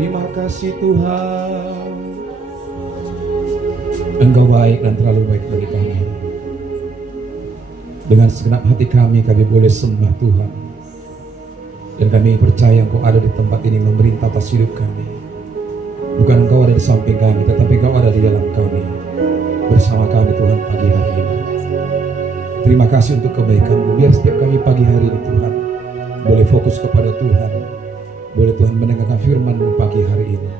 Terima kasih Tuhan. Engkau baik dan terlalu baik bagi kami. Dengan segenap hati kami boleh sembah Tuhan. Dan kami percaya Engkau ada di tempat ini memerintah atas hidup kami. Bukan Engkau ada di samping kami, tetapi Engkau ada di dalam kami, bersama kami Tuhan pagi hari ini. Terima kasih untuk kebaikan-Mu. Biar setiap kami pagi hari ini Tuhan boleh fokus kepada Tuhan. Boleh Tuhan mendengarkan firman-Mu pagi hari ini.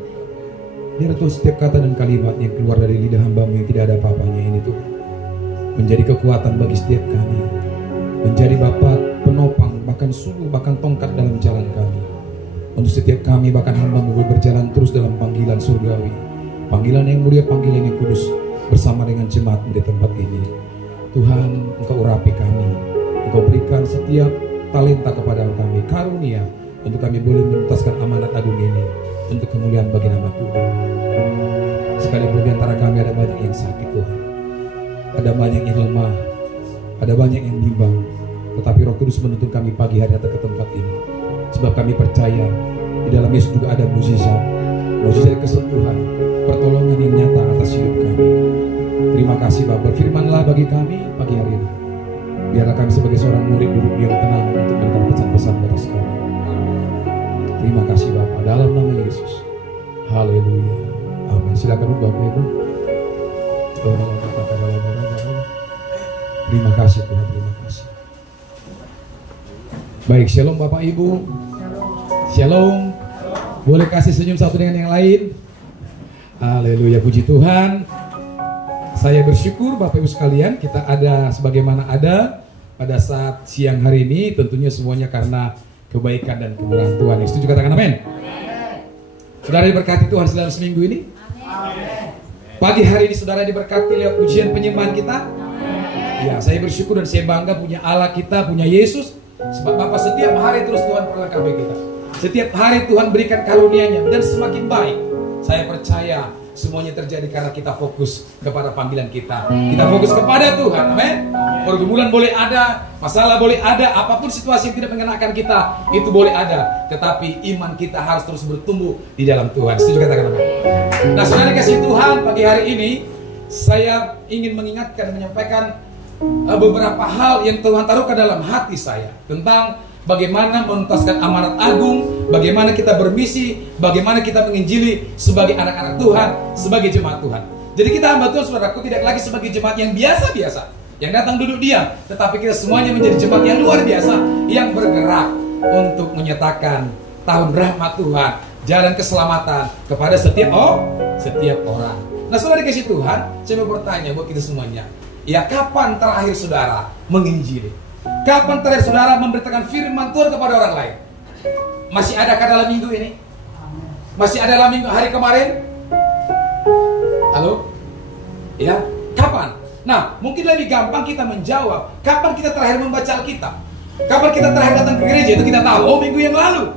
Biar Tuhan setiap kata dan kalimat yang keluar dari lidah hamba-Mu yang tidak ada apa-apanya ini Tuhan menjadi kekuatan bagi setiap kami, menjadi Bapa penopang, bahkan suluh, bahkan tongkat dalam jalan kami. Untuk setiap kami, bahkan hamba-Mu berjalan terus dalam panggilan surgawi, panggilan yang mulia, panggilan yang kudus, bersama dengan jemaat di tempat ini. Tuhan, Engkau urapi kami, Engkau berikan setiap talenta kepada kami, karunia untuk kami boleh menuntaskan amanat agung ini untuk kemuliaan bagi nama Tuhan. Sekalipun di antara kami ada banyak yang sakit Tuhan, ada banyak yang lemah, ada banyak yang bimbang, tetapi Roh Kudus menuntun kami pagi hari datang ke tempat ini. Sebab kami percaya di dalam Yesus juga ada mukjizat, mukjizat kesembuhan, pertolongan yang nyata atas hidup kami. Terima kasih Bapa, berfirmanlah bagi kami pagi hari ini. Biarlah kami sebagai seorang murid duduk diam tenang untuk mendengar pesan-pesan dari kami. Terima kasih Bapa, dalam nama Yesus. Haleluya. Amin. Silakan Bapak Ibu. Terima kasih Tuhan, terima kasih. Baik, shalom Bapak Ibu. Shalom. Boleh kasih senyum satu dengan yang lain. Haleluya, puji Tuhan. Saya bersyukur Bapak Ibu sekalian, kita ada sebagaimana ada pada saat siang hari ini. Tentunya semuanya karena kebaikan dan kemurahan Tuhan. Setuju katakan amin. Saudara diberkati Tuhan dalam seminggu ini. Amin. Pagi hari ini saudara diberkati lewat pujian penyembahan kita. Ya, saya bersyukur dan saya bangga punya Allah kita, punya Yesus. Sebab Bapak setiap hari terus Tuhan perlengkapi kita. Setiap hari Tuhan berikan karunia-Nya dan semakin baik. Saya percaya semuanya terjadi karena kita fokus kepada panggilan kita. Kita fokus kepada Tuhan, amin. Pergumulan boleh ada, masalah boleh ada, apapun situasi yang tidak mengenakan kita, itu boleh ada. Tetapi iman kita harus terus bertumbuh di dalam Tuhan. Setuju katakan amin. Nah, saudara kasih Tuhan, pagi hari ini saya ingin mengingatkan dan menyampaikan beberapa hal yang Tuhan taruhkan dalam hati saya tentang bagaimana menuntaskan amanat agung, bagaimana kita bermisi, bagaimana kita menginjili sebagai anak-anak Tuhan, sebagai jemaat Tuhan. Jadi kita hamba Tuhan, saudaraku, tidak lagi sebagai jemaat yang biasa-biasa, yang datang duduk diam, tetapi kita semuanya menjadi jemaat yang luar biasa, yang bergerak untuk menyatakan tahun rahmat Tuhan, jalan keselamatan kepada setiap orang. Nah, saudara dikasih Tuhan, saya mau bertanya buat kita semuanya, ya, kapan terakhir saudara menginjili? Kapan terakhir saudara memberitakan firman Tuhan kepada orang lain? Masih adakah dalam minggu ini? Masih ada dalam minggu hari kemarin? Halo? Ya, kapan? Nah, mungkin lebih gampang kita menjawab, kapan kita terakhir membaca Alkitab? Kapan kita terakhir datang ke gereja? Itu kita tahu, minggu yang lalu,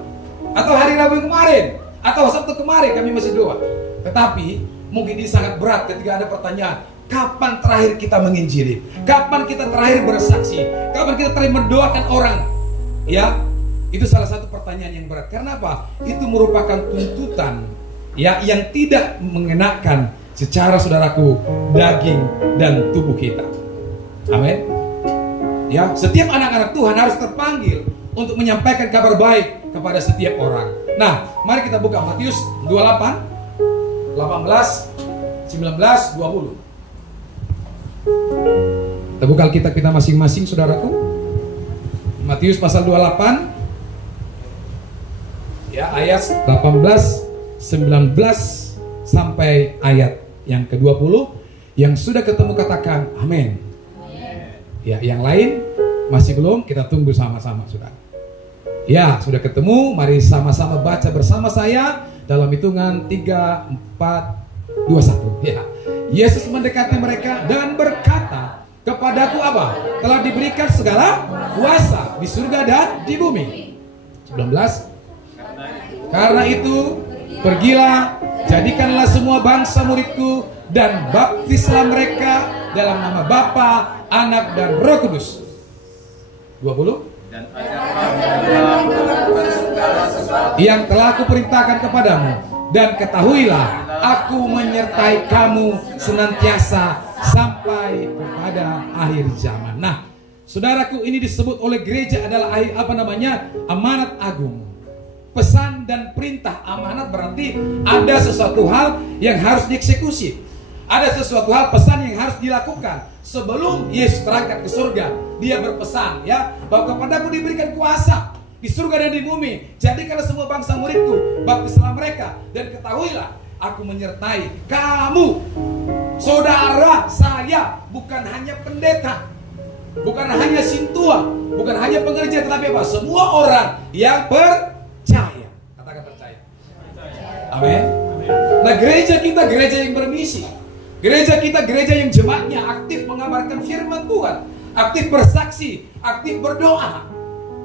atau hari Rabu yang kemarin, atau Sabtu kemarin kami masih doa. Tetapi mungkin ini sangat berat ketika ada pertanyaan, kapan terakhir kita menginjili? Kapan kita terakhir bersaksi? Kapan kita terakhir mendoakan orang? Ya, itu salah satu pertanyaan yang berat. Karena apa? Itu merupakan tuntutan, ya, yang tidak mengenakan secara, saudaraku, daging dan tubuh kita. Amin. Ya, setiap anak-anak Tuhan harus terpanggil untuk menyampaikan kabar baik kepada setiap orang. Nah, mari kita buka Matius 28, 18, 19, 20. Kita buka Alkitab kita masing-masing, saudaraku. Matius pasal 28, ya, ayat 18, 19 sampai ayat yang ke-20. Yang sudah ketemu katakan amin. Ya, yang lain masih belum, kita tunggu sama-sama, saudara. Ya, sudah ketemu, mari sama-sama baca bersama saya dalam hitungan 3, 4, 2, 1. Ya. Yesus mendekati mereka dan berkata, kepadaku apa? Telah diberikan segala kuasa di surga dan di bumi. 19. Karena itu, pergilah, jadikanlah semua bangsa muridku dan baptislah mereka dalam nama Bapa, Anak dan Roh Kudus. 20. Yang telah kuperintahkan kepadamu, Dan ketahuilah, aku menyertai kamu senantiasa sampai kepada akhir zaman. Nah, saudaraku, ini disebut oleh gereja adalah amanat agung. Pesan dan perintah. Amanat berarti ada sesuatu hal yang harus dieksekusi. Ada sesuatu hal, pesan yang harus dilakukan. Sebelum Yesus terangkat ke surga, dia berpesan ya, bahwa kepadaku diberikan kuasa di surga dan di bumi. Jadi kalau semua bangsa muridku, baptislah mereka, dan ketahuilah, aku menyertai kamu, saudara saya, bukan hanya pendeta, bukan hanya sintua, bukan hanya pengerja, tetapi apa? Semua orang yang percaya. Katakan percaya. Amin. Nah, gereja kita gereja yang bermisi. Gereja kita gereja yang jemaatnya aktif mengabarkan firman Tuhan, aktif bersaksi, aktif berdoa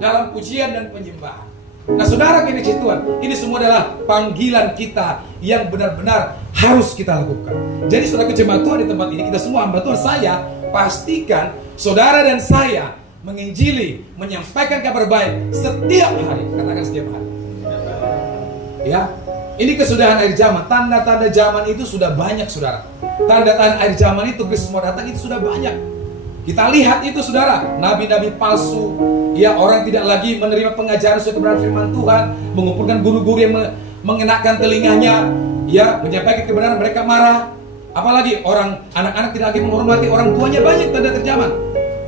dalam pujian dan penyembahan. Nah, saudara kekasih Tuhan, ini semua adalah panggilan kita yang benar-benar harus kita lakukan. Jadi saudara jemaat Tuhan di tempat ini, kita semua hamba Tuhan, saya pastikan saudara dan saya menginjili, menyampaikan kabar baik setiap hari. Katakan setiap hari. Ya, ini kesudahan akhir zaman. Tanda-tanda zaman itu sudah banyak, saudara. Tanda-tanda akhir zaman itu, Kristus mau datang itu sudah banyak. Kita lihat itu, saudara, nabi-nabi palsu. Ya, orang tidak lagi menerima pengajaran sesuai kebenaran firman Tuhan, mengumpulkan guru-guru yang mengenakan telinganya, ya, menyampaikan kebenaran, mereka marah. Apalagi orang anak-anak tidak lagi menghormati orang tuanya. Banyak tanda terjaman.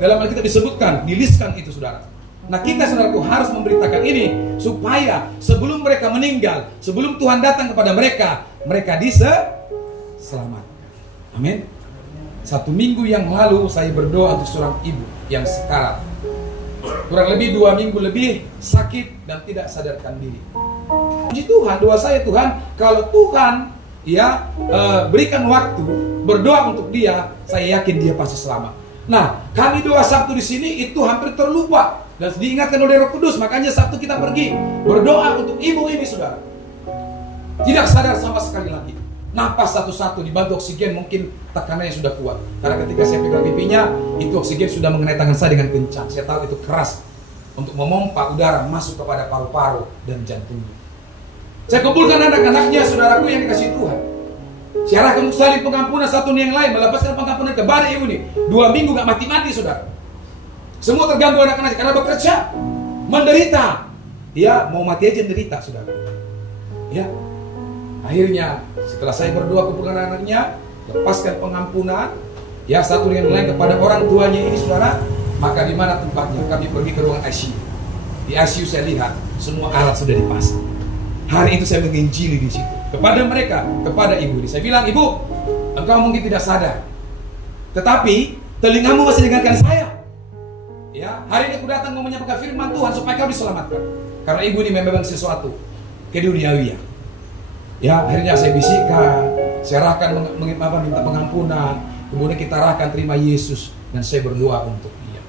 Dalam Alkitab disebutkan, diliskan itu, saudara. Nah, kita, saudaraku, harus memberitakan ini supaya sebelum mereka meninggal, sebelum Tuhan datang kepada mereka, mereka diselamatkan. Amin. 1 minggu yang lalu saya berdoa untuk seorang ibu yang sekarang kurang lebih 2 minggu lebih sakit dan tidak sadarkan diri. Puji Tuhan, doa saya, Tuhan, kalau Tuhan ya berikan waktu berdoa untuk dia, saya yakin dia pasti selamat. Nah, kami doa Sabtu di sini itu hampir terlupa dan diingatkan oleh Roh Kudus, makanya Sabtu kita pergi berdoa untuk ibu ini, saudara. Tidak sadar sama sekali lagi. Napas satu-satu, dibantu oksigen, mungkin tekanannya sudah kuat. Karena ketika saya pegang pipinya, itu oksigen sudah mengenai tangan saya dengan kencang. Saya tahu itu keras untuk memompa udara masuk kepada paru-paru dan jantungnya. Saya kumpulkan anak-anaknya, saudaraku yang dikasih Tuhan. Saya arahkan untuk salib pengampunan satu yang lain, melepaskan pengampunan kepada ibu ini. 2 minggu gak mati-mati, saudara. Semua terganggu anak-anak karena bekerja, menderita. Ya, mau mati aja menderita, saudara. Ya. Akhirnya setelah saya berdoa kumpulkan anaknya, lepaskan pengampunan, ya, satu yang lain kepada orang tuanya ini, saudara. Maka di mana tempatnya? Kami pergi ke ruang ICU. Di ICU saya lihat semua alat sudah dipasang. Hari itu saya menginjili di situ kepada mereka, kepada ibu ini. Saya bilang, ibu, engkau mungkin tidak sadar, tetapi telingamu masih dengarkan saya. Ya, hari ini aku datang mau menyampaikan firman Tuhan supaya kau diselamatkan. Karena ibu ini memang sesuatu keduniawian. Ya, akhirnya saya bisikkan, saya arahkan minta pengampunan, kemudian kita arahkan terima Yesus, dan saya berdoa untuk dia.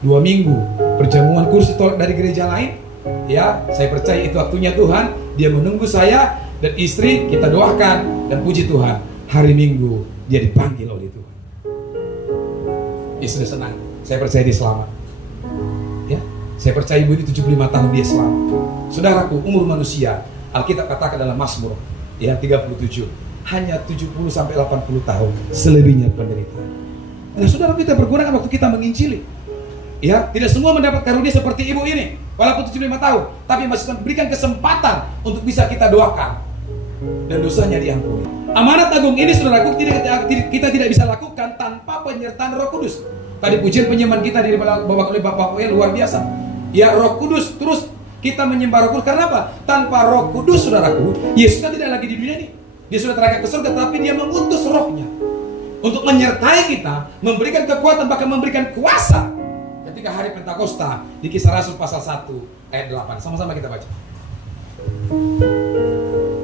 2 minggu perjamuan kursi tolak dari gereja lain, ya, saya percaya itu waktunya Tuhan. Dia menunggu saya dan istri, kita doakan, dan puji Tuhan, hari Minggu dia dipanggil oleh Tuhan. Istri senang, saya percaya dia selamat. Ya, saya percaya ibu ini 75 tahun dia selamat. Saudaraku, umur manusia, Alkitab katakan dalam Mazmur ya 37, hanya 70 sampai 80 tahun, selebihnya penderitaan. Nah, saudara, kita bergunakan waktu kita menginjili. Ya, tidak semua mendapat karunia seperti ibu ini, walaupun 75 tahun, tapi masih memberikan kesempatan untuk bisa kita doakan dan dosanya diampuni. Amanat agung ini, saudaraku, kita tidak bisa lakukan tanpa penyertaan Roh Kudus. Tadi pujian penyembahan kita dibawa oleh Bapak Poel luar biasa. Ya, Roh Kudus terus kita menyembah Roh Kudus. Karena apa? Tanpa Roh Kudus, saudaraku, Yesus kan tidak lagi di dunia ini. Dia sudah terangkat ke surga, tapi dia mengutus Rohnya untuk menyertai kita, memberikan kekuatan, bahkan memberikan kuasa ketika hari Pentakosta di Kisah Rasul pasal 1 ayat 8. Sama-sama kita baca.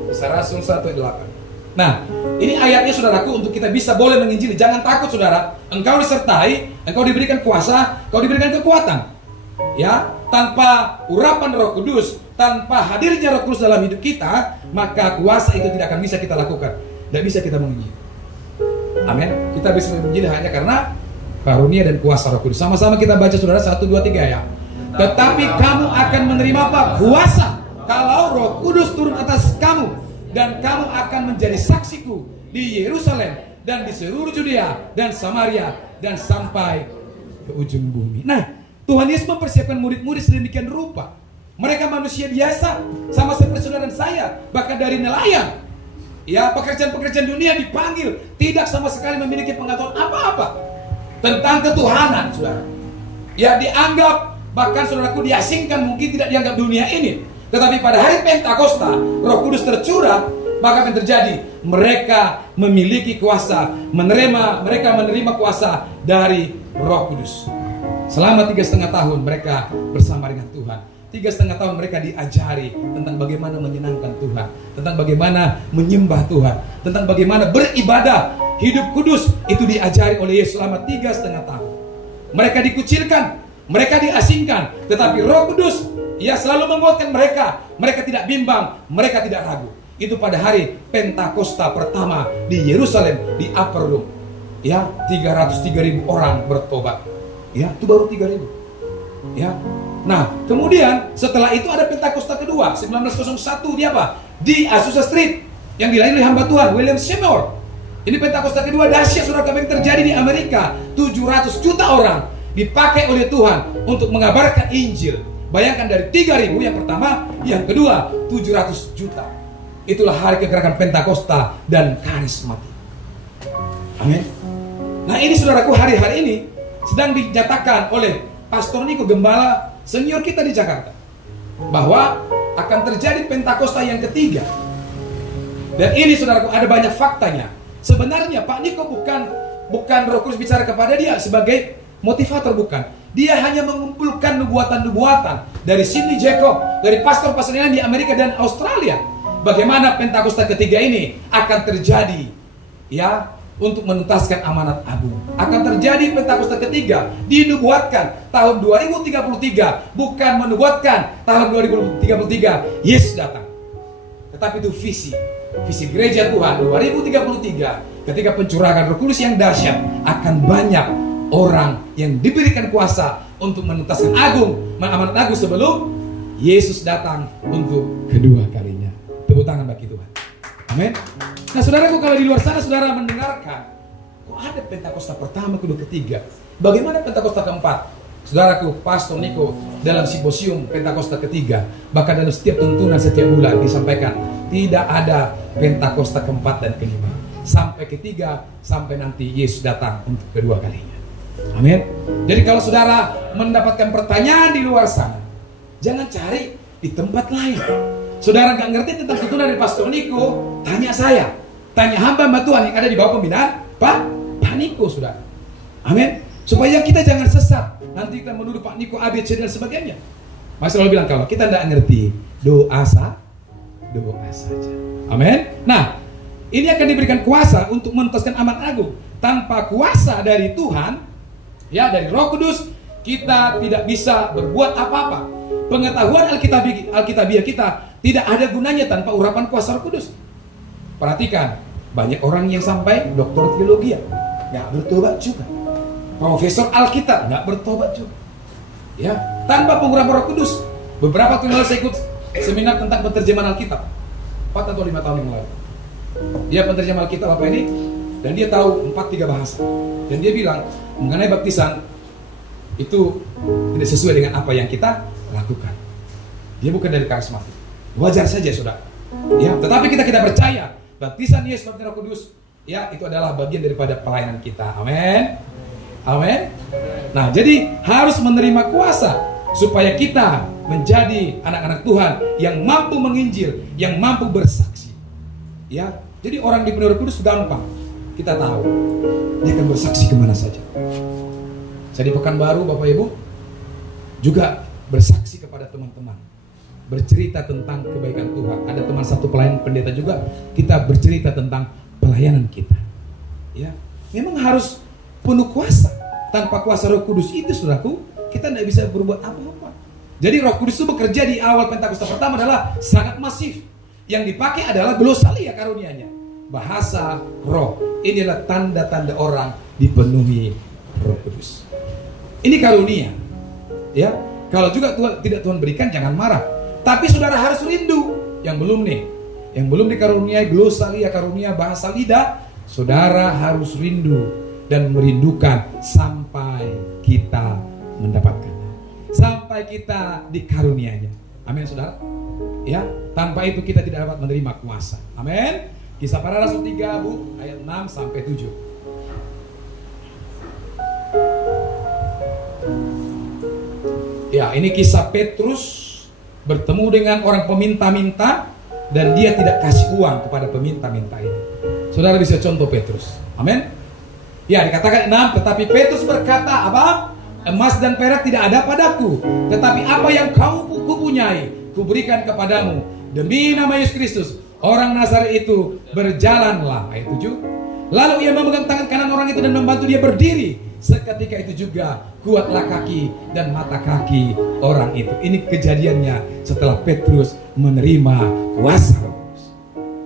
Kisah Rasul 1 ayat 8. Nah, ini ayatnya, saudaraku, untuk kita bisa boleh menginjili. Jangan takut, saudara. Engkau disertai, engkau diberikan kuasa, engkau diberikan kekuatan. Ya, tanpa urapan Roh Kudus, tanpa hadirnya Roh Kudus dalam hidup kita, maka kuasa itu tidak akan bisa kita lakukan. Tidak bisa kita menginjili. Amin. Kita bisa menginjili hanya karena karunia dan kuasa Roh Kudus. Sama-sama kita baca, saudara, 1, 2, 3 ya. Tetapi kamu akan menerima apa? Kuasa. Kalau Roh Kudus turun atas kamu, dan kamu akan menjadi saksiku di Yerusalem dan di seluruh Judea dan Samaria dan sampai ke ujung bumi. Nah, Tuhan Yesus mempersiapkan murid-murid sedemikian rupa. Mereka manusia biasa, sama seperti saudara dan saya, bahkan dari nelayan. Ya, pekerjaan-pekerjaan dunia dipanggil, tidak sama sekali memiliki pengetahuan apa-apa tentang ketuhanan, saudara. Ya, dianggap, bahkan saudaraku, diasingkan, mungkin tidak dianggap dunia ini. Tetapi pada hari Pentakosta, Roh Kudus tercurah, maka akan terjadi, mereka memiliki kuasa, mereka menerima kuasa dari Roh Kudus. Selama 3,5 tahun mereka bersama dengan Tuhan. 3,5 tahun mereka diajari tentang bagaimana menyenangkan Tuhan, tentang bagaimana menyembah Tuhan, tentang bagaimana beribadah, hidup kudus. Itu diajari oleh Yesus selama 3,5 tahun. Mereka dikucilkan, mereka diasingkan, tetapi Roh Kudus, Ia selalu menguatkan mereka. Mereka tidak bimbang, mereka tidak ragu. Itu pada hari Pentakosta pertama di Yerusalem, di Upper Room. Ya, 303.000 orang bertobat. Ya, itu baru 3.000. Ya. Nah, kemudian setelah itu ada Pentakosta kedua, 1901 di apa? Di Azusa Street, yang dilayani oleh hamba Tuhan William Seymour. Ini Pentakosta kedua dahsyat, saudara, yang terjadi di Amerika. 700 juta orang dipakai oleh Tuhan untuk mengabarkan Injil. Bayangkan, dari 3.000 yang pertama, yang kedua 700 juta. Itulah hari kegerakan Pentakosta dan karismatik. Amin. Nah, ini saudaraku, hari-hari ini sedang dinyatakan oleh Pastor Niko, gembala senior kita di Jakarta, bahwa akan terjadi Pentakosta yang ketiga. Dan ini saudaraku, ada banyak faktanya. Sebenarnya Pak Niko bukan Roh Kudus bicara kepada dia sebagai motivator, bukan. Dia hanya mengumpulkan nubuatan-nubuatan dari Sidney Jacob, dari pastor-pastor yang di Amerika dan Australia. Bagaimana Pentakosta ketiga ini akan terjadi, ya, untuk menuntaskan amanat agung. Akan terjadi Pentakosta ketiga, dinubuatkan tahun 2033, bukan menubuatkan tahun 2033 Yesus datang. Tetapi itu visi gereja Tuhan 2033, ketika pencurahan Roh Kudus yang dahsyat, akan banyak orang yang diberikan kuasa untuk menuntaskan amanat agung sebelum Yesus datang untuk kedua kalinya. Tepuk tangan bagi Tuhan. Amin. Nah, saudaraku, kalau di luar sana saudara mendengarkan, kok ada Pentakosta pertama, kedua, ketiga? Bagaimana Pentakosta keempat? Saudaraku, Pastor Niko dalam simposium Pentakosta ketiga, bahkan dalam setiap tuntunan setiap bulan disampaikan, tidak ada Pentakosta keempat dan kelima. Sampai ketiga, sampai nanti Yesus datang untuk kedua kalinya. Amin. Jadi kalau saudara mendapatkan pertanyaan di luar sana, jangan cari di tempat lain. Saudara gak ngerti tentang tuntunan dari Pastor Niko, tanya saya, tanya hamba Tuhan yang ada di bawah pembinaan Pak Niko, saudara. Amin. Supaya kita jangan sesat. Nanti kita menuduh Pak Niko ABC dan sebagainya. Mas selalu bilang, kalau kita tidak ngerti, doa saja. Amin. Nah, ini akan diberikan kuasa untuk menuntaskan amanat agung. Tanpa kuasa dari Tuhan, ya, dari Roh Kudus, kita tidak bisa berbuat apa-apa. Pengetahuan Alkitabiah kita tidak ada gunanya tanpa urapan kuasa Roh Kudus. Perhatikan, banyak orang yang sampai doktor teologi nggak bertobat juga. Profesor Alkitab nggak bertobat juga. Ya, tanpa pengurapan Roh Kudus. Beberapa tahun lalu saya ikut seminar tentang penterjemahan Alkitab, 4 atau 5 tahun yang lalu. Dia penterjemah Alkitab apa ini, dan dia tahu 4-3 bahasa. Dan dia bilang mengenai baptisan itu tidak sesuai dengan apa yang kita lakukan. Dia bukan dari karismatik. Wajar saja, saudara. Ya, tetapi kita percaya baptisan Yesus, baptisan Roh Kudus, ya, itu adalah bagian daripada pelayanan kita. Amin. Amin. Nah, jadi harus menerima kuasa supaya kita menjadi anak-anak Tuhan yang mampu menginjil, yang mampu bersaksi. Ya, jadi orang dipenuhi Roh Kudus gampang. Kita tahu dia akan bersaksi kemana saja. Saya di Pekanbaru, Bapak Ibu, juga bersaksi kepada teman-teman, bercerita tentang kebaikan Tuhan. Ada teman satu pelayan pendeta juga, kita bercerita tentang pelayanan kita. Ya, memang harus penuh kuasa. Tanpa kuasa Roh Kudus itu, saudaraku, kita tidak bisa berbuat apa-apa. Jadi Roh Kudus itu bekerja di awal Pentakosta pertama adalah sangat masif. Yang dipakai adalah glosalia karunianya, bahasa roh. Inilah tanda-tanda orang dipenuhi Roh Kudus. Ini karunia. Ya, kalau juga Tuhan berikan, jangan marah. Tapi saudara harus rindu. Yang belum nih, yang belum dikaruniai glosalia karunia bahasa lidah, saudara harus rindu dan merindukan sampai kita mendapatkannya, sampai kita dikaruniainya. Amin, saudara. Ya, tanpa itu kita tidak dapat menerima kuasa. Amin. Kisah Para Rasul 3 Bu, ayat 6 sampai 7. Ya, ini kisah Petrus bertemu dengan orang peminta-minta dan dia tidak kasih uang kepada peminta-minta ini. Saudara bisa contoh Petrus. Amin. Ya, dikatakan 6, tetapi Petrus berkata, apa? Emas dan perak tidak ada padaku, tetapi apa yang kau kupunyai, kuberikan kepadamu. Demi nama Yesus Kristus, orang Nazaret itu, berjalanlah. Ayat 7. Lalu ia memegang tangan kanan orang itu dan membantu dia berdiri. Seketika itu juga kuatlah kaki dan mata kaki orang itu. Ini kejadiannya setelah Petrus menerima kuasa Roh Kudus.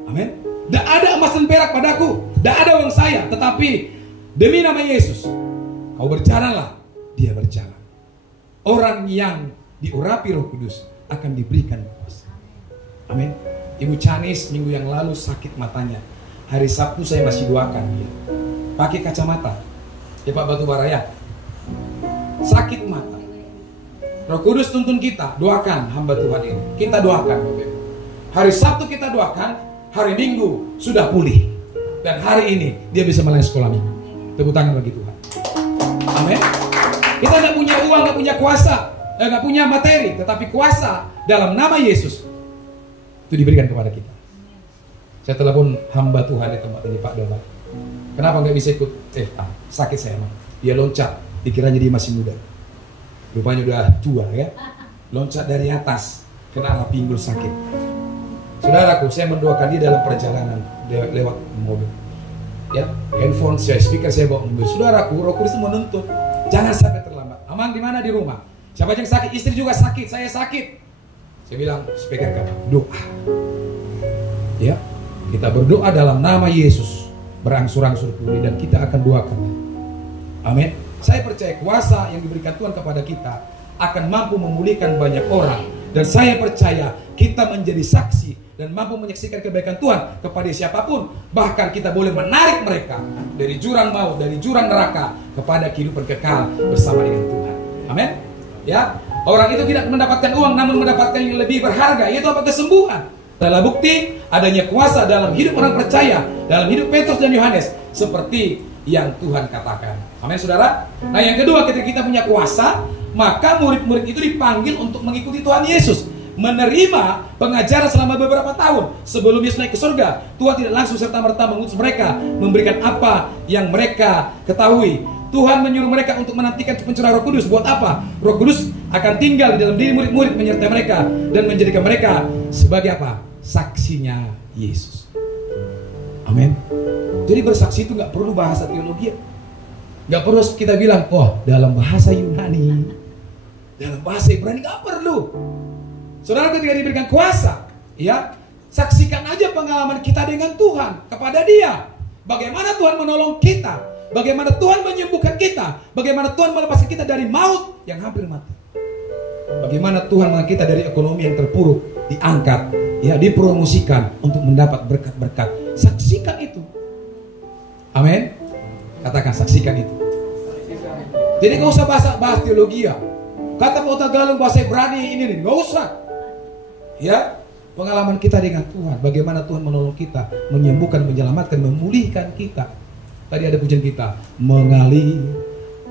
Amin. Tidak ada emas dan perak padaku, tidak ada uang saya, tetapi demi nama Yesus kau berjalanlah. Dia berjalan. Orang yang diurapi Roh Kudus akan diberikan kuasa. Amin. Ibu Canis minggu yang lalu sakit matanya. Hari Sabtu saya masih doakan dia. Pakai kacamata. Ya Pak Batubara ya. Sakit mata. Roh Kudus tuntun kita, doakan hamba Tuhan ini. Kita doakan Bapak Ibu. Hari Sabtu kita doakan, hari Minggu sudah pulih. Dan hari ini dia bisa melayani sekolah minggu. Tepuk tangan bagi Tuhan. Amin. Kita nggak punya uang, nggak punya kuasa, nggak punya materi, tetapi kuasa dalam nama Yesus itu diberikan kepada kita. Saya telepon hamba Tuhan di tempat ini, Pak Dola. Kenapa nggak bisa ikut FA? Sakit saya emang. Dia loncat, dikiranya dia masih muda. Rupanya udah tua ya. Loncat dari atas, kena pinggul sakit. Saudaraku, saya mendoakan dia dalam perjalanan lewat mobil. Ya, handphone saya, speaker saya bawa mobil. Saudaraku, Roh Kudus menuntut, jangan sampai terlambat. Aman di mana? Di rumah. Siapa yang sakit? Istri juga sakit, saya sakit. Saya bilang, speaker kan, doa. Ya, kita berdoa dalam nama Yesus. Berangsur-angsur pulih dan kita akan doakan. Amin. Saya percaya kuasa yang diberikan Tuhan kepada kita akan mampu memulihkan banyak orang. Dan saya percaya kita menjadi saksi dan mampu menyaksikan kebaikan Tuhan kepada siapapun. Bahkan kita boleh menarik mereka dari jurang maut, dari jurang neraka kepada kehidupan kekal bersama dengan Tuhan. Amin. Ya, orang itu tidak mendapatkan uang namun mendapatkan yang lebih berharga, yaitu apa? Kesembuhan. Adalah bukti adanya kuasa dalam hidup orang percaya, dalam hidup Petrus dan Yohanes, seperti yang Tuhan katakan. Amin, saudara. Nah, yang kedua, ketika kita punya kuasa, maka murid-murid itu dipanggil untuk mengikuti Tuhan Yesus, menerima pengajaran selama beberapa tahun sebelum Yesus naik ke surga. Tuhan tidak langsung serta-merta mengutus mereka, memberikan apa yang mereka ketahui. Tuhan menyuruh mereka untuk menantikan pencurahan Roh Kudus. Buat apa? Roh Kudus akan tinggal di dalam diri murid-murid, menyertai mereka dan menjadikan mereka sebagai apa? Saksinya Yesus. Amin. Jadi bersaksi itu nggak perlu bahasa teologi, nggak perlu kita bilang, oh dalam bahasa Yunani, dalam bahasa Ibrani, nggak perlu. Saudara, ketika diberikan kuasa, ya saksikan aja pengalaman kita dengan Tuhan kepada Dia. Bagaimana Tuhan menolong kita, bagaimana Tuhan menyembuhkan kita, bagaimana Tuhan melepaskan kita dari maut yang hampir mati, bagaimana Tuhan mengangkat kita dari ekonomi yang terpuruk, diangkat, ya dipromosikan untuk mendapat berkat-berkat. Saksikan itu. Amin. Katakan saksikan itu. Jadi gak usah bahas teologi ya. Kata Pak Tagalog bahasa Ibrani ini nih, gak usah. Ya, pengalaman kita dengan Tuhan, bagaimana Tuhan menolong kita, menyembuhkan, menyelamatkan, memulihkan kita. Tadi ada pujian kita, mengalir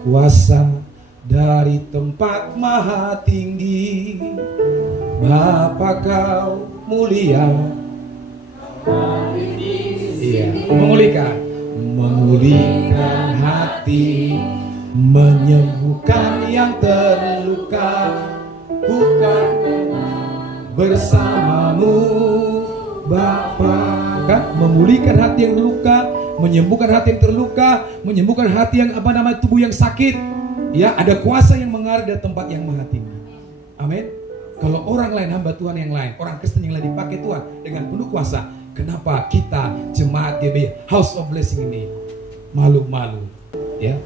kuasa dari tempat maha tinggi, Bapa kau mulia. Iya, memulihkan hati, menyembuhkan yang terluka, bukan bersamamu Bapa. Kan memulihkan hati yang terluka, menyembuhkan hati yang terluka, menyembuhkan hati yang tubuh yang sakit. Ya, ada kuasa yang mengalir dari tempat yang maha tinggi. Amin. Kalau orang lain, hamba Tuhan yang lain, orang Kristen yang lain dipakai Tuhan dengan penuh kuasa, kenapa kita jemaat GB House of Blessing ini malu-malu? Ya.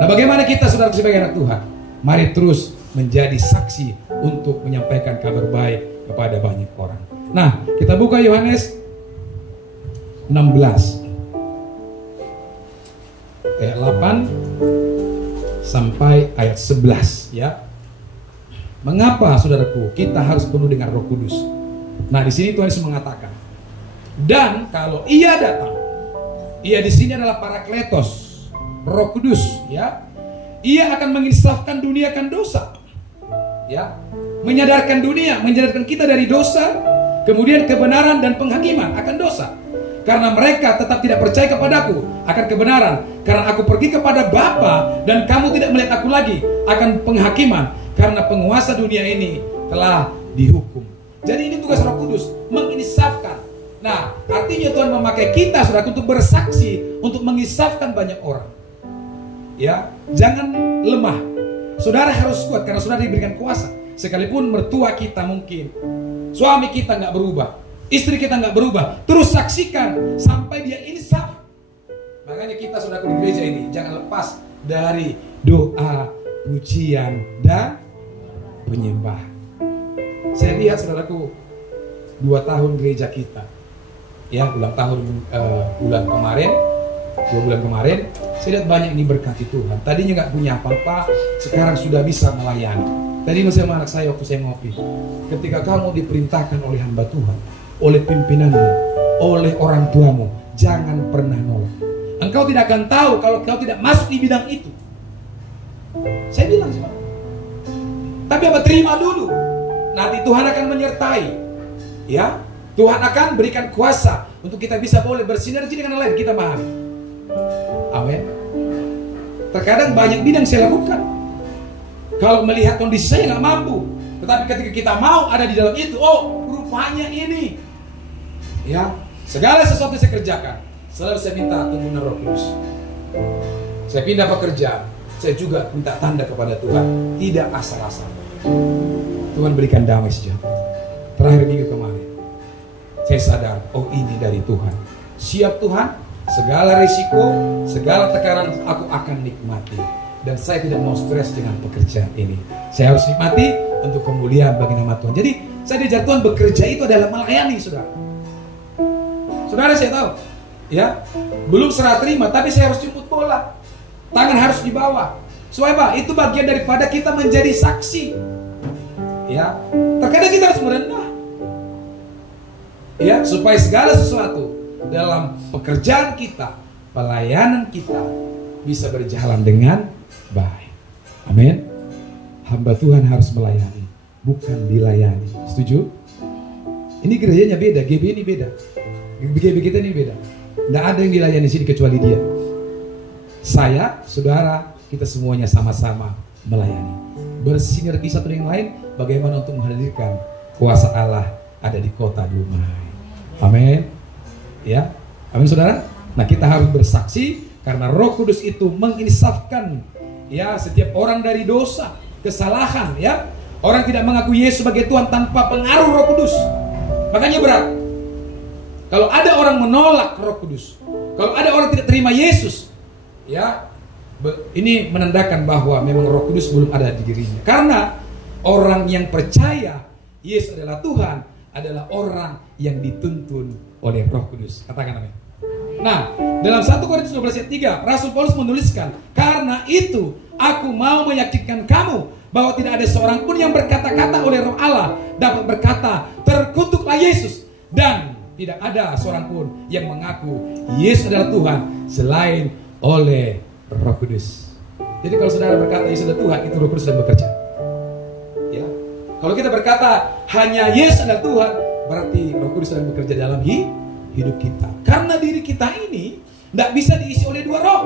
Nah, bagaimana kita saudara sebagai anak Tuhan? Mari terus menjadi saksi untuk menyampaikan kabar baik kepada banyak orang. Nah, kita buka Yohanes 16 ayat 8 sampai ayat 11 ya. Mengapa saudaraku kita harus penuh dengan Roh Kudus? Nah, di sini Tuhan Yesus mengatakan, dan kalau Ia datang, Ia di sini adalah Parakletos, Roh Kudus ya. Ia akan menginsafkan dunia akan dosa. Ya, menyadarkan dunia, menyadarkan kita dari dosa, kemudian kebenaran dan penghakiman akan dosa. Karena mereka tetap tidak percaya kepadaku akan kebenaran, karena aku pergi kepada Bapa dan kamu tidak melihat aku lagi, akan penghakiman, karena penguasa dunia ini telah dihukum. Jadi ini tugas Roh Kudus, menginsafkan. Nah, artinya Tuhan memakai kita saudara untuk bersaksi, untuk menginsafkan banyak orang. Ya, jangan lemah. Saudara harus kuat karena saudara diberikan kuasa. Sekalipun mertua kita mungkin, suami kita nggak berubah, istri kita nggak berubah, terus saksikan sampai dia insaf. Makanya kita saudara di gereja ini jangan lepas dari doa, pujian dan penyembahan. Saya lihat saudaraku 2 tahun gereja kita, ya ulang tahun bulan kemarin, 2 bulan kemarin, saya lihat banyak ini berkati Tuhan. Tadinya nggak punya apa-apa, sekarang sudah bisa melayani. Tadi masih sama anak saya waktu saya ngopi, ketika kamu diperintahkan oleh hamba Tuhan, oleh pimpinanmu, oleh orang tuamu, jangan pernah nolak. Engkau tidak akan tahu kalau kau tidak masuk di bidang itu. Saya bilang sama, tapi apa, terima dulu. Nanti Tuhan akan menyertai. Ya, Tuhan akan berikan kuasa untuk kita bisa boleh bersinergi dengan yang lain. Kita pahami. Amin. Terkadang banyak bidang saya lakukan. Kalau melihat kondisi saya nggak mampu, tetapi ketika kita mau ada di dalam itu, oh rupanya ini. Ya, segala sesuatu yang saya kerjakan, selalu saya minta tuntunan Roh Kudus. Saya pindah pekerjaan, saya juga minta tanda kepada Tuhan, tidak asal-asal. Tuhan berikan damai sejahtera. Terakhir minggu kemarin, saya sadar, oh ini dari Tuhan. Siap Tuhan, segala risiko, segala tekanan aku akan nikmati. Dan saya tidak mau stres dengan pekerjaan ini. Saya harus nikmati untuk kemuliaan bagi nama Tuhan. Jadi saya diajar Tuhan bekerja itu adalah melayani, saudara. Saudara saya tahu, ya belum serah terima, tapi saya harus jemput bola. Tangan harus di bawah. Supaya itu bagian daripada kita menjadi saksi. Ya, terkadang kita harus merendah. Ya, supaya segala sesuatu dalam pekerjaan kita, pelayanan kita bisa berjalan dengan baik. Amin. Hamba Tuhan harus melayani, bukan dilayani. Setuju? Ini gerejanya beda, GB ini beda. GB kita ini beda. Tidak ada yang dilayani di sini kecuali dia. Saya, saudara, kita semuanya sama-sama melayani. Bersinergi satu dengan lain, bagaimana untuk menghadirkan kuasa Allah ada di kota Dumai. Amin. Ya, amin saudara. Nah kita harus bersaksi karena Roh Kudus itu menginsafkan ya setiap orang dari dosa, kesalahan ya. Orang tidak mengaku Yesus sebagai Tuhan tanpa pengaruh Roh Kudus. Makanya berat. Kalau ada orang menolak Roh Kudus, kalau ada orang tidak terima Yesus, ya ini menandakan bahwa memang Roh Kudus belum ada di dirinya. Karena orang yang percaya Yesus adalah Tuhan adalah orang yang dituntun oleh Roh Kudus. Katakan amin. Nah, dalam 1 Korintus 12 ayat 3, Rasul Paulus menuliskan, karena itu aku mau meyakinkan kamu bahwa tidak ada seorang pun yang berkata-kata oleh Roh Allah dapat berkata, terkutuklah Yesus, dan tidak ada seorang pun yang mengaku Yesus adalah Tuhan selain oleh Roh Kudus. Jadi kalau saudara berkata Yesus adalah Tuhan, itu Roh Kudus sedang bekerja. Ya. Kalau kita berkata hanya Yesus adalah Tuhan, berarti Roh Kudus sedang bekerja dalam hidup kita. Karena diri kita ini tidak bisa diisi oleh 2 roh.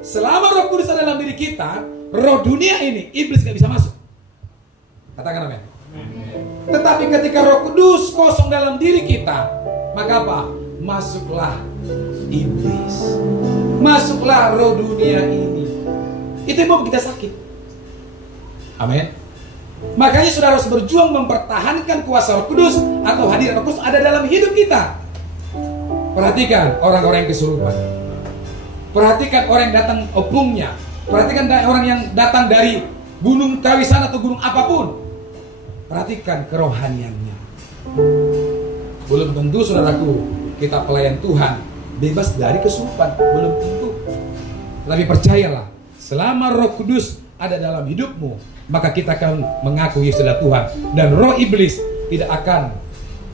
Selama Roh Kudus ada dalam diri kita, roh dunia ini, iblis tidak bisa masuk. Katakan amin. Tetapi ketika Roh Kudus kosong dalam diri kita, maka apa? Masuklah iblis, masuklah roh dunia ini. Itu yang membuat kita sakit. Amin. Makanya saudara harus berjuang mempertahankan kuasa Roh Kudus atau hadirat Roh Kudus ada dalam hidup kita. Perhatikan orang-orang yang kesurupan. Perhatikan orang yang datang opungnya. Perhatikan orang yang datang dari gunung Kawisan atau gunung apapun. Perhatikan kerohaniannya. Belum tentu saudaraku kita pelayan Tuhan bebas dari kesurupan, belum tentu. Tapi percayalah, selama Roh Kudus ada dalam hidupmu, maka kita akan mengaku Yesus adalah Tuhan, dan roh iblis tidak akan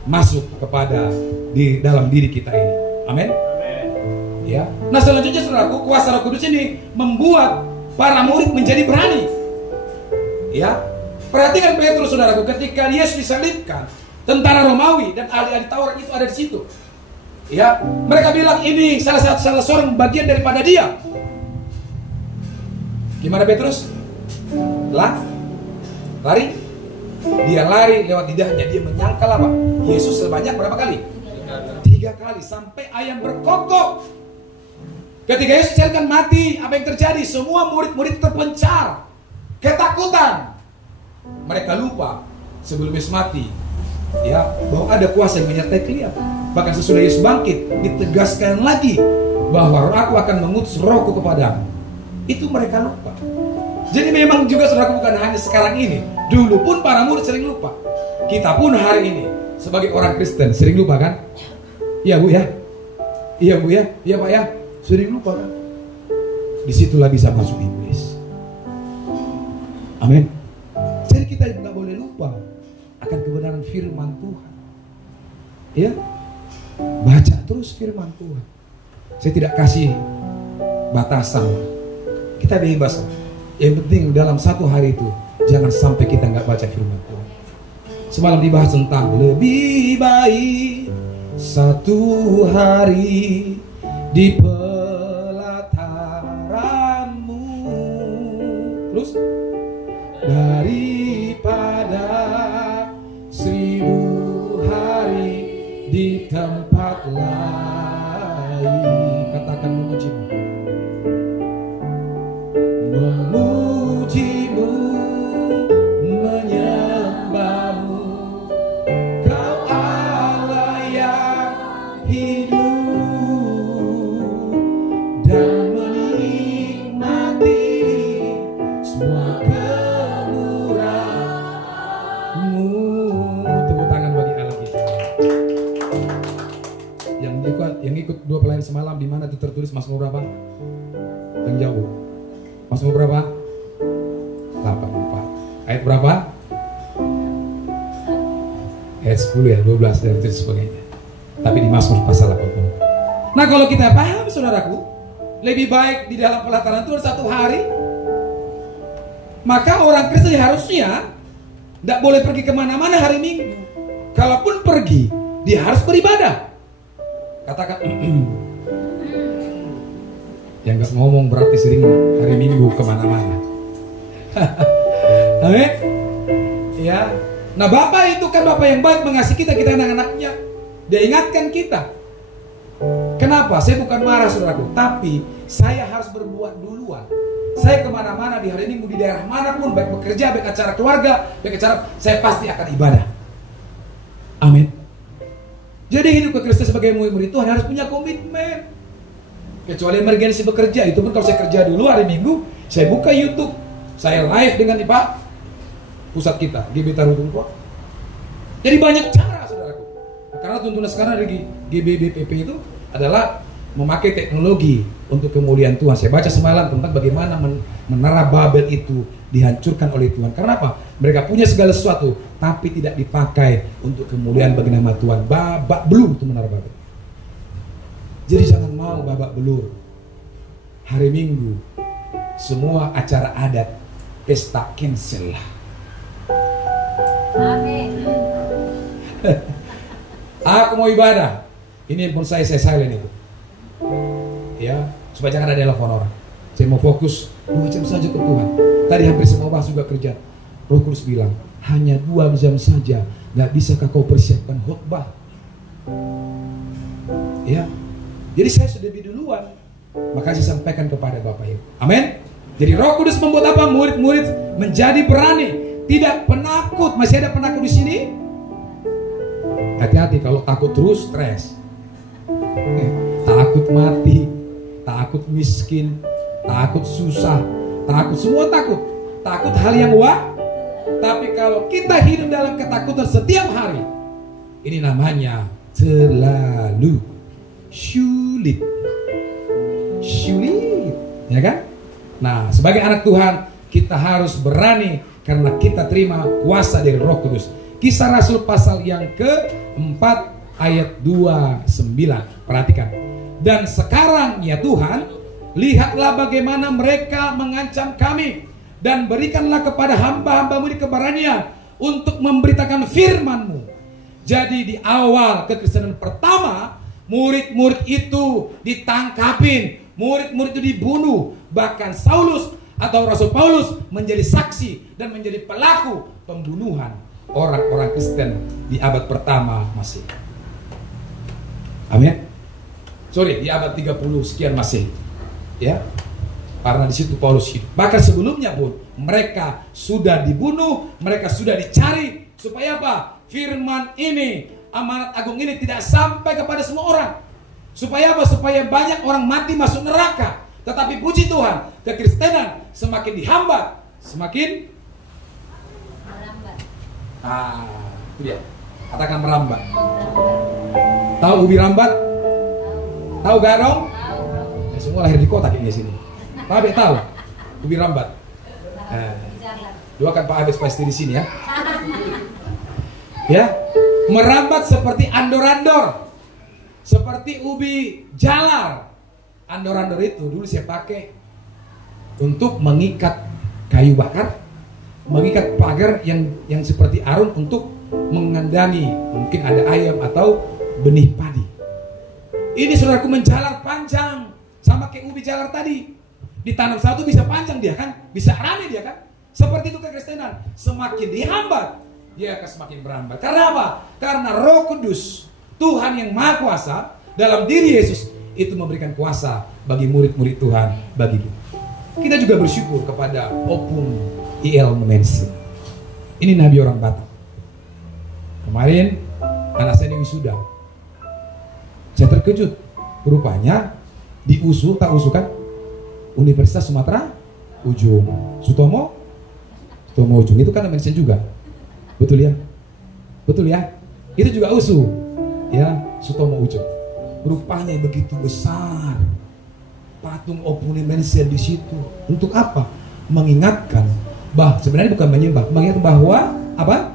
masuk kepada di dalam diri kita ini. Amin. Ya. Nah, selanjutnya saudaraku, kuasa Roh Kudus ini membuat para murid menjadi berani. Ya. Perhatikan Petrus, saudaraku, ketika Yesus disalibkan, tentara Romawi dan ahli-ahli Taurat itu ada di situ. Ya, mereka bilang ini salah seorang bagian daripada dia. Gimana Petrus? Lari. Dia lari lewat lidahnya, dia menyangkal apa? Yesus sebanyak berapa kali? 3 kali, sampai ayam berkokok. Ketika Yesus disalibkan mati, apa yang terjadi? Semua murid-murid terpencar, ketakutan. Mereka lupa sebelum Yesus mati, ya, bahwa ada kuasa yang menyertai kalian. Bahkan sesudah Yesus bangkit, ditegaskan lagi bahwa aku akan mengutus rohku kepadamu. Itu mereka lupa. Jadi memang juga saudara, bukan hanya sekarang ini, dulu pun para murid sering lupa. Kita pun hari ini sebagai orang Kristen sering lupa kan? Iya Bu ya? Iya Bu ya? Iya Pak ya? Sering lupa kan? Disitulah bisa masuk iblis. Amin. Jadi kita tidak boleh lupa akan kebenaran firman Tuhan. Ya, baca terus firman Tuhan. Saya tidak kasih batasan. Kita bebas. Yang penting dalam satu hari itu jangan sampai kita nggak baca firman Tuhan. Semalam dibahas tentang lebih baik satu hari di pelataranmu, terus daripada 1000 hari di tempat lain. Katakan memujimu, memujimu, menyembahmu, Kau Allah yang hidup, dan menikmati semua kemurahan-Mu. Tepuk tangan bagi Allah kita. Yang ikut 2 pelayan semalam, di mana itu tertulis Mazmur berapa? Yang jauh. Mazmur berapa? 84. Ayat berapa? Ayat 10 ya, 12 dan itu sebagainya. Tapi di Mazmur pasal 84. Nah, kalau kita paham saudaraku, lebih baik di dalam pelataran Tuhan satu hari, maka orang Kristen harusnya tidak boleh pergi kemana-mana hari Minggu. Kalaupun pergi, dia harus beribadah. Katakan yang gak ngomong berarti sering hari Minggu kemana-mana. Amin. Ya. Nah, Bapak itu kan Bapak yang baik, mengasihi kita anak-anaknya. Dia ingatkan kita. Kenapa? Saya bukan marah saudaraku, tapi saya harus berbuat duluan. Saya kemana-mana di hari Minggu, di daerah manapun, baik bekerja, baik acara keluarga, baik acara, saya pasti akan ibadah. Amin. Jadi hidup Kristen sebagai murid-murid Tuhan harus punya komitmen. Kecuali emergensi bekerja, itu pun kalau saya kerja dulu hari Minggu, saya buka YouTube, saya live dengan Pak pusat kita, GBT Rutungko. Jadi banyak cara saudaraku. Karena tuntunan sekarang dari GBBPP itu adalah memakai teknologi untuk kemuliaan Tuhan. Saya baca semalam tentang bagaimana menara Babel itu dihancurkan oleh Tuhan. Karena apa? Mereka punya segala sesuatu, tapi tidak dipakai untuk kemuliaan bagi nama Tuhan. Babak belur itu menara Babel. Jadi jangan mau babak belur. Hari Minggu semua acara adat, pesta cancel lah. Amin. Aku mau ibadah. Ini handphone saya silent itu. Ya, supaya jangan ada telepon orang. Saya mau fokus 2 jam saja ke Tuhan. Tadi hampir semua bahas juga kerja. Roh Kudus bilang, hanya 2 jam saja. Gak bisakah kau persiapkan khotbah? Ya. Jadi saya sudah lebih duluan. Maka saya sampaikan kepada Bapak Ibu. Amin. Jadi Roh Kudus membuat apa? Murid-murid menjadi berani, tidak penakut. Masih ada penakut di sini? Hati-hati, kalau takut terus stres. Takut mati, takut miskin, takut susah, takut, semua takut. Takut hal yang tapi kalau kita hidup dalam ketakutan setiap hari, ini namanya terlalu. sulit. Sulit, ya kan? Nah, sebagai anak Tuhan, kita harus berani karena kita terima kuasa dari Roh Kudus. Kisah Rasul pasal yang keempat ayat 29. Perhatikan. Dan sekarang ya Tuhan, lihatlah bagaimana mereka mengancam kami, dan berikanlah kepada hamba-hambamu di keberanian untuk memberitakan firman-Mu. Jadi di awal kekristenan pertama, murid-murid itu ditangkapin, murid-murid itu dibunuh. Bahkan Saulus atau Rasul Paulus menjadi saksi dan menjadi pelaku pembunuhan orang-orang Kristen di abad pertama Masehi. Amin. Sorry, di abad 30 sekian Masehi. Ya. Karena di situ Paulus hidup. Bahkan sebelumnya pun mereka sudah dibunuh, mereka sudah dicari supaya apa? Firman ini, amanat agung ini tidak sampai kepada semua orang. Supaya apa? Supaya banyak orang mati masuk neraka. Tetapi puji Tuhan, kekristenan semakin dihambat, semakin merambat. Itu dia. Katakan merambat. Tahu ubi rambat? Tahu garong? Ya, semua lahir di kota kayak di sini. Pak Abe tahu ubi rambat. Doakan Pak Abe pasti di sini ya. Ya, merambat seperti andor-andor, seperti ubi jalar. Andor-andor itu dulu saya pakai untuk mengikat kayu bakar, mengikat pagar yang seperti arun untuk mengandani mungkin ada ayam atau benih padi. Ini saudaraku menjalar panjang sama kayak ubi jalar tadi. Ditanam satu bisa panjang dia kan, bisa rame dia kan. Seperti itu kekristenan, semakin dihambat dia akan semakin berambat. Karena apa? Karena Roh Kudus, Tuhan yang Maha Kuasa dalam diri Yesus itu memberikan kuasa bagi murid-murid Tuhan, bagi kita. Kita juga bersyukur kepada Opung IL Momensi. Ini Nabi orang Batak. Kemarin anak saya ini wisuda. Saya terkejut, rupanya di USU, tak USU kan? Universitas Sumatera Ujung. Sutomo Ujung itu kan Momensi juga. Betul ya? Betul ya? Itu juga USU. Ya, Sutomo Ujung. Rupanya begitu besar patung Opung Momensi di situ. Untuk apa? Mengingatkan bahwa sebenarnya bukan menyembah, mengingatkan bahwa apa?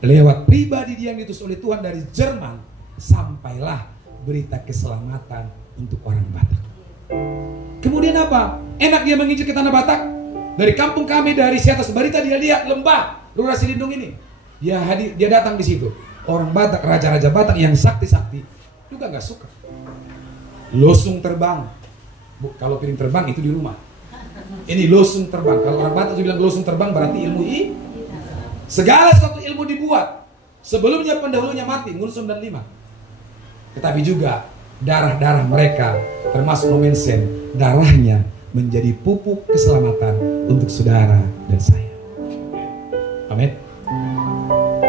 Lewat pribadi dia yang diutus oleh Tuhan dari Jerman, sampailah berita keselamatan untuk orang Batak. Kemudian apa? Enak dia menginjil ke tanah Batak. Dari kampung kami, dari Siatas Barita, dia lihat lembah Lurah Silindung ini. Dia datang di situ. Orang Batak, raja-raja Batak yang sakti-sakti juga nggak suka. Losung terbang. Kalau piring terbang itu di rumah. Ini losung terbang. Kalau orang Batak bilang losung terbang berarti ilmu segala sesuatu ilmu dibuat sebelumnya pendahulunya mati, Ngulsum dan Lima. Tetapi juga darah-darah mereka termasuk Momensen, darahnya menjadi pupuk keselamatan untuk saudara dan saya. Amin.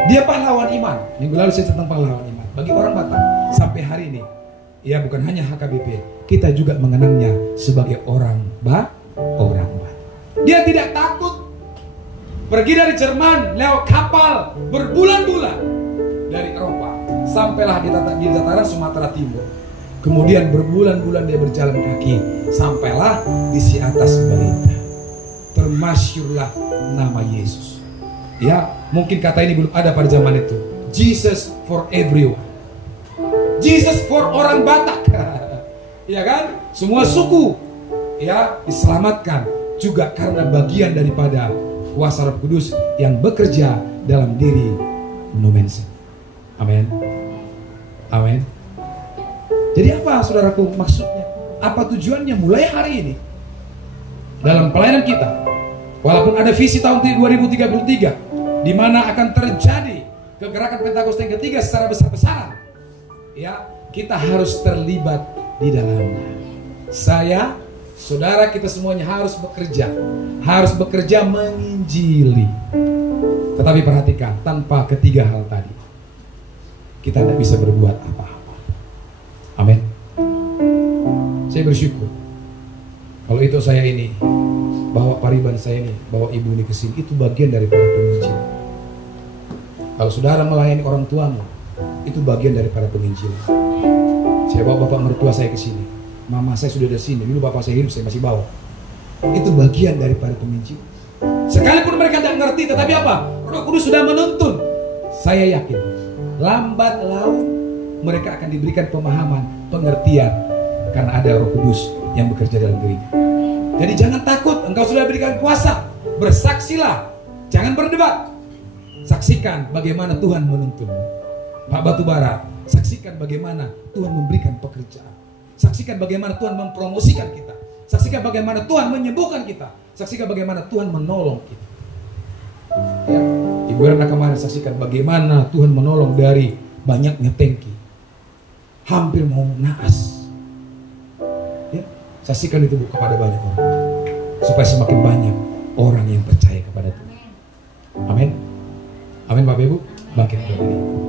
Dia pahlawan iman. Minggu lalu saya tentang pahlawan iman bagi orang Batak sampai hari ini. Ya, bukan hanya HKBP, kita juga mengenangnya sebagai orang Batak. Dia tidak takut pergi dari Jerman lewat kapal berbulan-bulan dari Eropa, sampailah di dataran Sumatera Timur. Kemudian berbulan-bulan dia berjalan kaki, sampailah di Siatas Barita. Termasyurlah nama Yesus. Ya, mungkin kata ini belum ada pada zaman itu. Jesus for everyone. Jesus for orang Batak. Ya kan? Semua suku ya diselamatkan juga karena bagian daripada kuasa Roh Kudus yang bekerja dalam diri Momensen. Amin. Amin. Jadi apa saudaraku maksudnya? Apa tujuannya mulai hari ini? Dalam pelayanan kita, walaupun ada visi tahun 2033 di mana akan terjadi kegerakan Pentakosta yang ketiga secara besar-besaran, ya, kita harus terlibat di dalamnya. Saya, saudara, kita semuanya harus bekerja menginjili. Tetapi perhatikan, tanpa ketiga hal tadi kita tidak bisa berbuat apa-apa. Amin. Saya bersyukur kalau itu saya ini bawa pariban saya ini, bawa ibu ini ke sini, itu bagian dari para penginjil. Kalau saudara melayani orang tuamu, Itu bagian daripada penginjilan. Saya bawa bapak mertua saya ke sini. Mama saya sudah dari sini. Dulu bapak saya hidup, saya masih bawa. Itu bagian daripada penginjilan. Sekalipun mereka tidak ngerti, tetapi apa? Roh Kudus sudah menuntun. Saya yakin, lambat laun mereka akan diberikan pemahaman, pengertian, karena ada Roh Kudus yang bekerja dalam dirinya. Jadi jangan takut, engkau sudah diberikan kuasa. Bersaksilah, jangan berdebat. Saksikan bagaimana Tuhan menuntunmu. Pak Batubara, saksikan bagaimana Tuhan memberikan pekerjaan. Saksikan bagaimana Tuhan mempromosikan kita. Saksikan bagaimana Tuhan menyembuhkan kita. Saksikan bagaimana Tuhan menolong kita. Ya, Ibu Rana kemarin saksikan bagaimana Tuhan menolong dari banyaknya tangki. Hampir mau naas. Ya, saksikan itu kepada banyak orang. Supaya semakin banyak orang yang percaya kepada Tuhan. Amin. Amin Bapak Ibu. Bangkit berdiri.